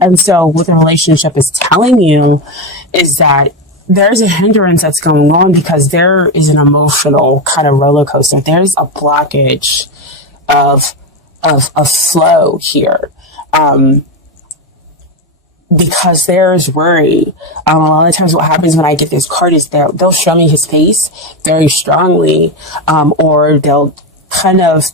And so what the relationship is telling you is that there's a hindrance that's going on because there is an emotional kind of roller coaster. There's a blockage of flow here. Because there's worry. A lot of times what happens when I get this card is they'll show me his face very strongly, or they'll kind of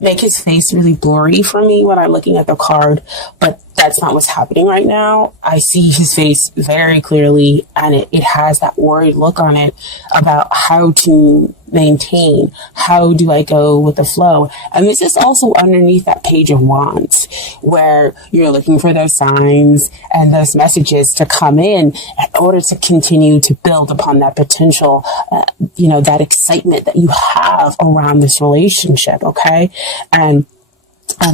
make his face really blurry for me when I'm looking at the card, but that's not what's happening right now. I see his face very clearly, and it has that worried look on it about how to maintain, how do I go with the flow. And this is also underneath that Page of Wands, where you're looking for those signs and those messages to come in order to continue to build upon that potential, that excitement that you have around this relationship. Okay. And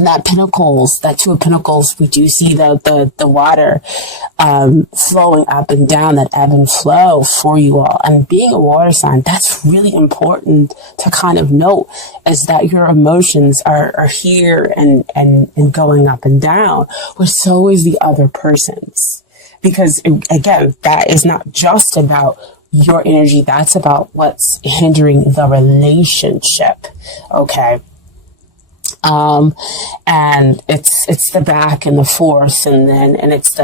that Pentacles, that Two of Pentacles, we do see the water flowing up and down, that ebb and flow for you all. And being a water sign, that's really important to kind of note, is that your emotions are here and going up and down, but so is the other person's. Because again, that is not just about your energy, that's about what's hindering the relationship. Okay. And it's the back and the forth, and it's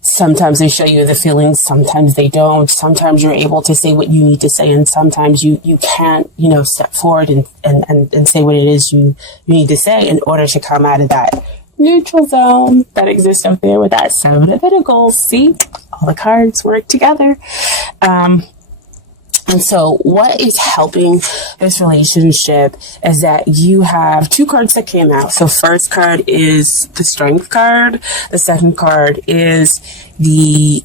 sometimes they show you the feelings, sometimes they don't. Sometimes you're able to say what you need to say, and sometimes you can't, step forward and say what it is you need to say in order to come out of that neutral zone that exists up there with that Seven of Pentacles. See, all the cards work together. And so what is helping this relationship is that you have two cards that came out. So first card is the Strength card. The second card is the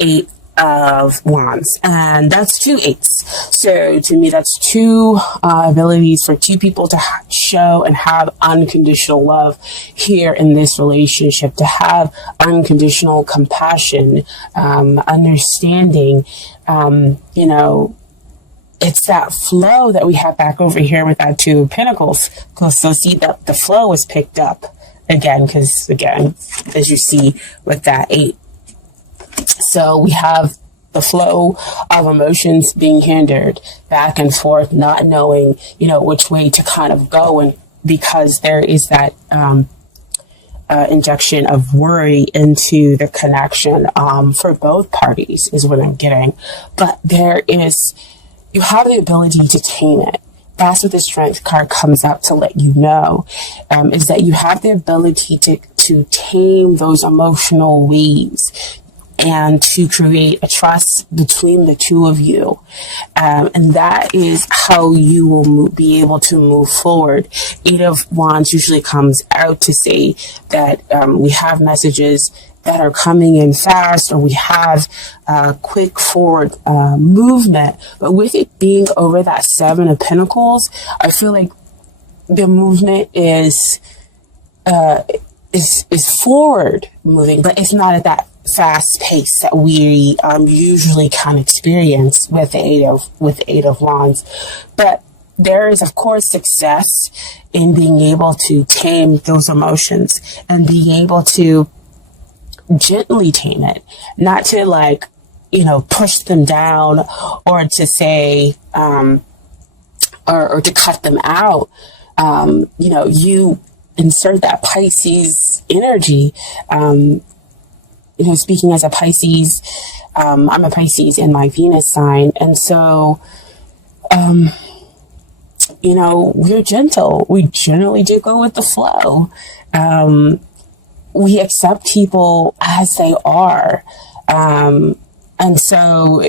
Eight of Wands. And that's two eights. So to me, that's two abilities for two people to show and have unconditional love here in this relationship, to have unconditional compassion, understanding. It's that flow that we have back over here with that Two of Pentacles. So see that the flow is picked up again, because again, as you see with that eight. So we have the flow of emotions being hindered back and forth, not knowing, which way to kind of go. And because there is that, injection of worry into the connection for both parties is what I'm getting. But you have the ability to tame it. That's what the Strength card comes out to let you know, is that you have the ability to tame those emotional waves and to create a trust between the two of you. And that is how you will be able to move forward. Eight of Wands usually comes out to say that we have messages that are coming in fast, or we have quick forward movement. But with it being over that Seven of Pentacles, I feel like the movement is forward moving, but it's not at that fast pace that we usually can experience with the Eight of Wands. But there is, of course, success in being able to tame those emotions and being able to gently tame it, not to push them down, or to say or to cut them out. You insert that Pisces energy. Speaking as a Pisces, I'm a Pisces in my Venus sign. And so, we're gentle. We generally do go with the flow. We accept people as they are. And so,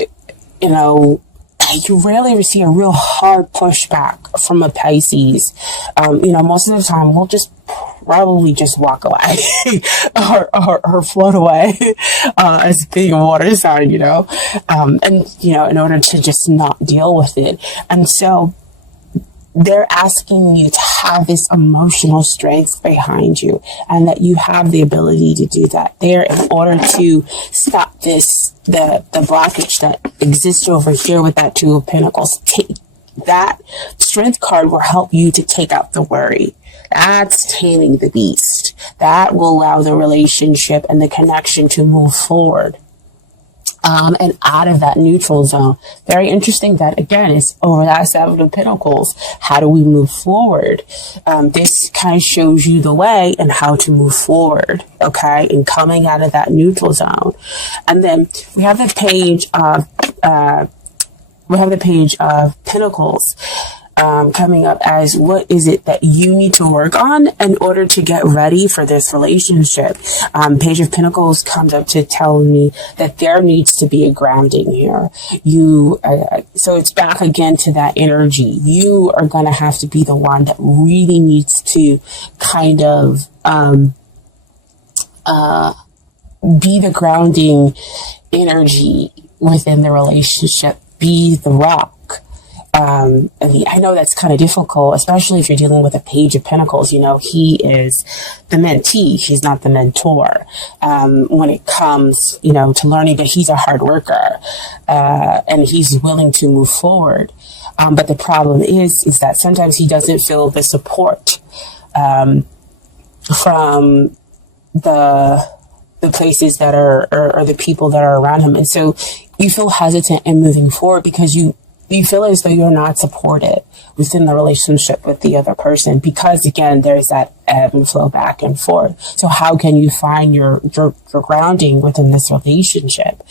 you rarely receive a real hard pushback from a Pisces. Most of the time we'll just probably just walk away or float away as being a water sign, in order to just not deal with it. And so they're asking you to have this emotional strength behind you, and that you have the ability to do that there in order to stop the blockage that exists over here with that Two of Pentacles. that strength card will help you to take out the worry. That's taming the beast. That will allow the relationship and the connection to move forward. And out of that neutral zone. Very interesting that, again, it's over that Seven of Pentacles. How do we move forward? This kind of shows you the way and how to move forward, okay? And coming out of that neutral zone. And then we have the page of Pentacles. Coming up as what is it that you need to work on in order to get ready for this relationship. Page of Pentacles comes up to tell me that there needs to be a grounding here. So it's back again to that energy. You are going to have to be the one that really needs to kind of be the grounding energy within the relationship. Be the rock. I know that's kind of difficult, especially if you're dealing with a Page of Pentacles. You know, he is the mentee. He's not the mentor when it comes, you know, to learning, but he's a hard worker and he's willing to move forward. But the problem is that sometimes he doesn't feel the support from the places that are, or the people that are around him. And so you feel hesitant in moving forward because you feel as though you're not supported within the relationship with the other person because, again, there's that ebb and flow back and forth. So how can you find your grounding within this relationship?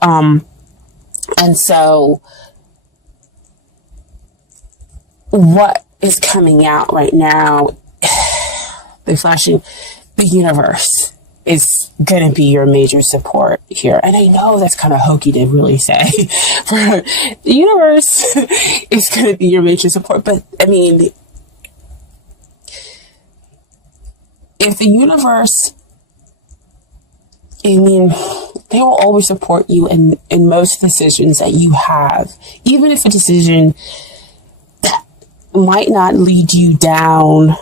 And so what is coming out right now, the universe is going to be your major support here. And I know that's kind of hokey to really say. The universe is going to be your major support. But, I mean, if the universe, they will always support you in most decisions that you have. Even if a decision that might not lead you down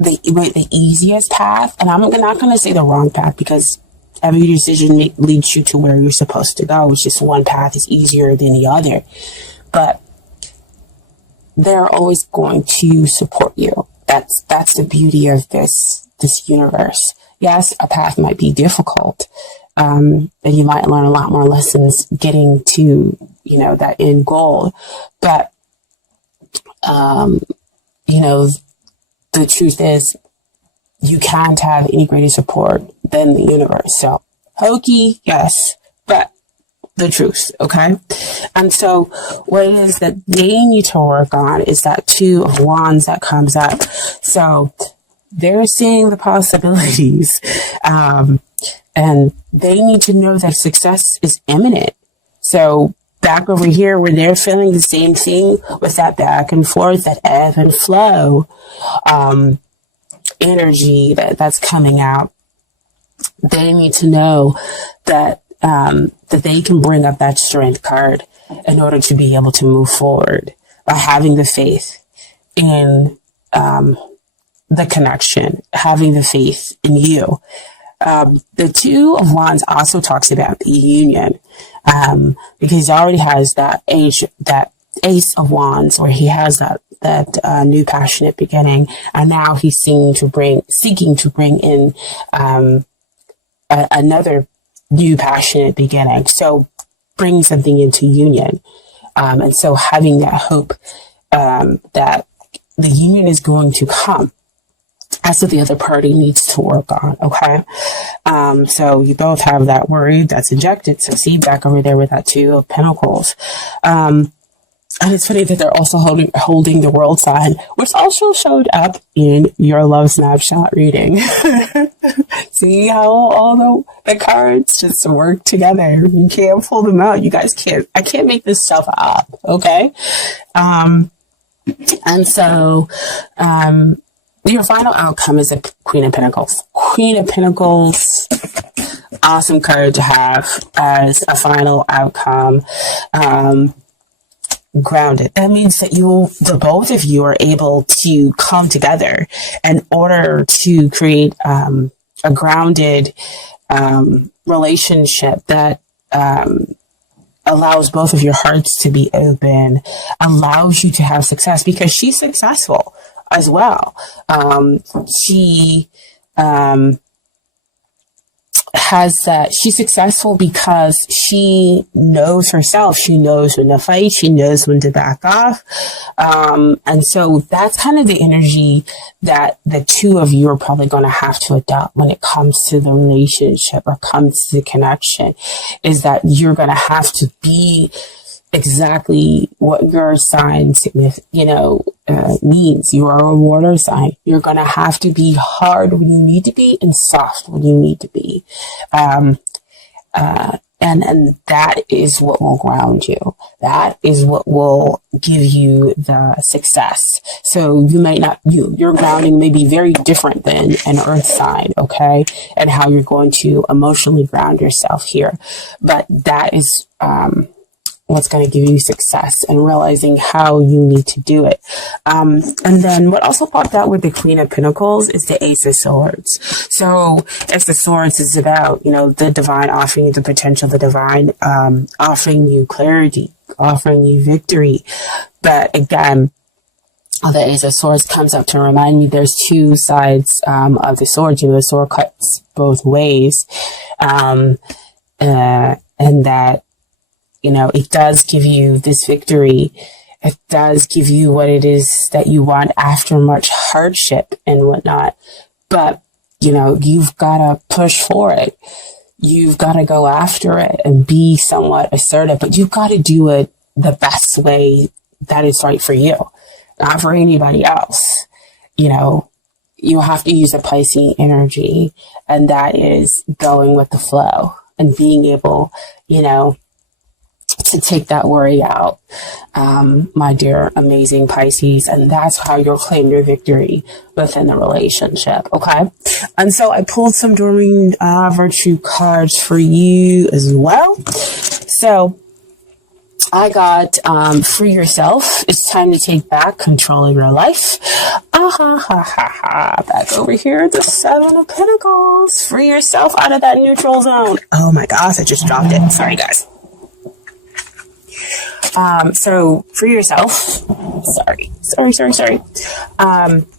the easiest path, and I'm not going to say the wrong path because every decision leads you to where you're supposed to go. It's just one path is easier than the other, but they're always going to support you. That's the beauty of this universe. Yes, a path might be difficult, and you might learn a lot more lessons getting to that end goal, but the truth is, you can't have any greater support than the universe. So, hokey, yes, but the truth, okay? And so, what it is that they need to work on is that Two of Wands that comes up. So, they're seeing the possibilities, and they need to know that success is imminent. So, back over here where they're feeling the same thing with that back and forth, that ebb and flow energy that's coming out, they need to know that that they can bring up that strength card in order to be able to move forward by having the faith in the connection, having the faith in you. The Two of Wands also talks about the union, because he already has that Ace of Wands, where he has that new passionate beginning, and now he's seeking to bring in another new passionate beginning. So bring something into union, and so having that hope that the union is going to come. That's what the other party needs to work on, okay? So you both have that worry that's injected. So see, back over there with that Two of Pentacles. And it's funny that they're also holding the World sign, which also showed up in your love snapshot reading. See how all the cards just work together. You can't pull them out. You guys can't. I can't make this stuff up, okay? And so, your final outcome is a Queen of Pentacles. Queen of Pentacles, awesome card to have as a final outcome. Grounded. That means that the both of you are able to come together in order to create a grounded relationship that allows both of your hearts to be open, allows you to have success because she's successful as well. She has that. She's successful because she knows herself. She knows when to fight. She knows when to back off. And so that's kind of the energy that the two of you are probably going to have to adopt when it comes to the relationship or comes to the connection, is that you're going to have to be exactly what your sign means. You are a water sign. You're going to have to be hard when you need to be and soft when you need to be. And that is what will ground you. That is what will give you the success. So you might not, your grounding may be very different than an earth sign, okay? And how you're going to emotionally ground yourself here. But that is, what's going to give you success, and realizing how you need to do it. And then what also popped out with the Queen of Pentacles is the Ace of Swords. So Ace of Swords is about, the divine offering you the potential, the divine offering you clarity, offering you victory. But again, the Ace of Swords comes up to remind you there's two sides of the sword. The sword cuts both ways. And that, it does give you this victory. It does give you what it is that you want after much hardship and whatnot. But, you've got to push for it. You've got to go after it and be somewhat assertive, but you've got to do it the best way that is right for you, not for anybody else. You have to use a Pisces energy, and that is going with the flow and being able, to take that worry out, my dear, amazing Pisces. And that's how you'll claim your victory within the relationship. Okay. And so I pulled some Doreen Virtue cards for you as well. So I got Free Yourself. It's time to take back control of your life. Back over here, the Seven of Pentacles. Free yourself out of that neutral zone. Oh my gosh, I just dropped it. Sorry, guys. So free yourself. Sorry.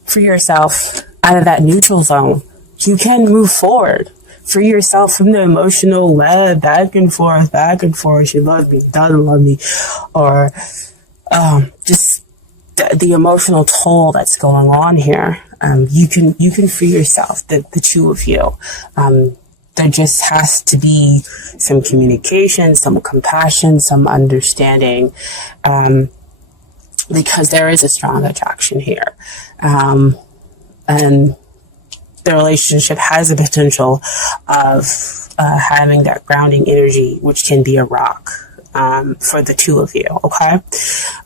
Free yourself out of that neutral zone. You can move forward. Free yourself from the emotional web, back and forth. She loves me, doesn't love me, or just the emotional toll that's going on here. You can free yourself. The two of you. There just has to be some communication, some compassion, some understanding, because there is a strong attraction here. And the relationship has the potential of having that grounding energy, which can be a rock for the two of you, okay?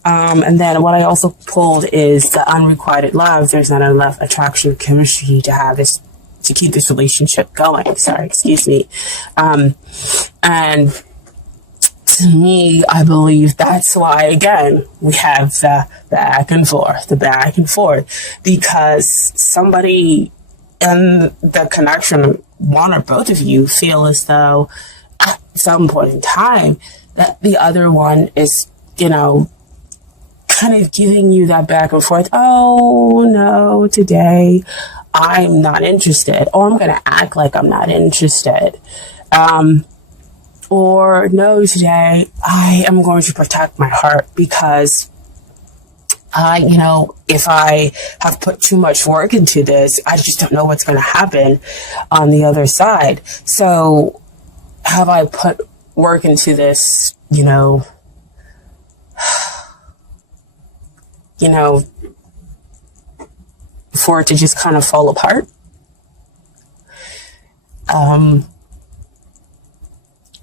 And then what I also pulled is the unrequited love. There's not enough attraction or chemistry to have this, to keep this relationship going. Excuse me. And to me, I believe that's why, again, we have the back and forth, because somebody in the connection, one or both of you, feel as though at some point in time that the other one is, kind of giving you that back and forth. Oh no, today I'm not interested, or I'm going to act like I'm not interested. Or no, today I am going to protect my heart because if I have put too much work into this, I just don't know what's going to happen on the other side. So have I put work into this, for it to just kind of fall apart?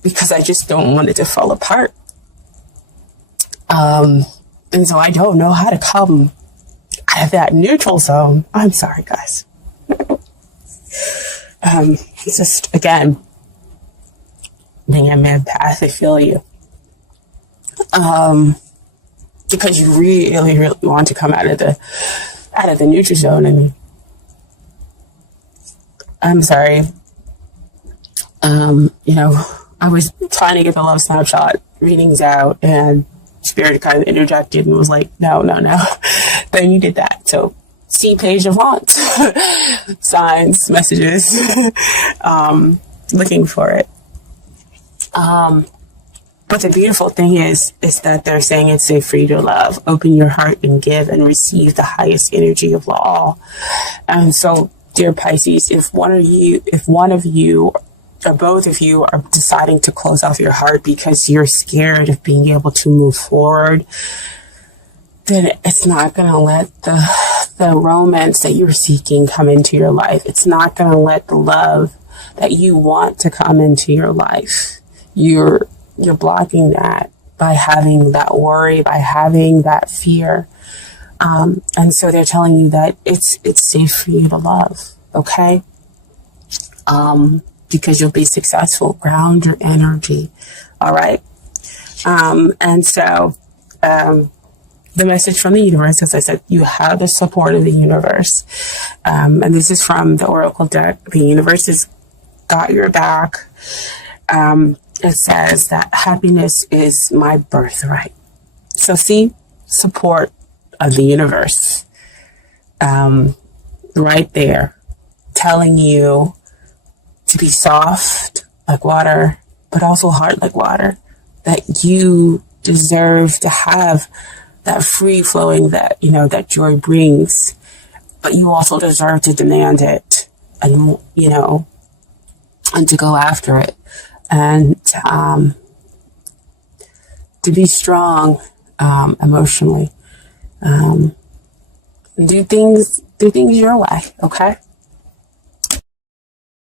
Because I just don't want it to fall apart. And so I don't know how to come out of that neutral zone. I'm sorry, guys. It's just, again, being an empath, I feel you. Because you really, really want to come out of the neutral zone. I mean, I'm sorry. I was trying to get the love snapshot readings out and Spirit kind of interjected and was like, no, then you did that. So see Page of Wands, signs, messages, looking for it. But the beautiful thing is that they're saying it's safe for you to love. Open your heart and give and receive the highest energy of all. And so, dear Pisces, if one of you or both of you are deciding to close off your heart because you're scared of being able to move forward, then it's not going to let the romance that you're seeking come into your life. It's not going to let the love that you want to come into your life. You're blocking that by having that worry, by having that fear. And so they're telling you that it's safe for you to love, okay? Because you'll be successful. Ground your energy, all right? And so the message from the universe, as I said, you have the support of the universe. And this is from the Oracle deck. The universe has got your back. It says that happiness is my birthright. So see, support of the universe right there, telling you to be soft like water, but also hard like water, that you deserve to have that free flowing that, that joy brings, but you also deserve to demand it and, and to go after it. And to be strong emotionally, do things your way, okay?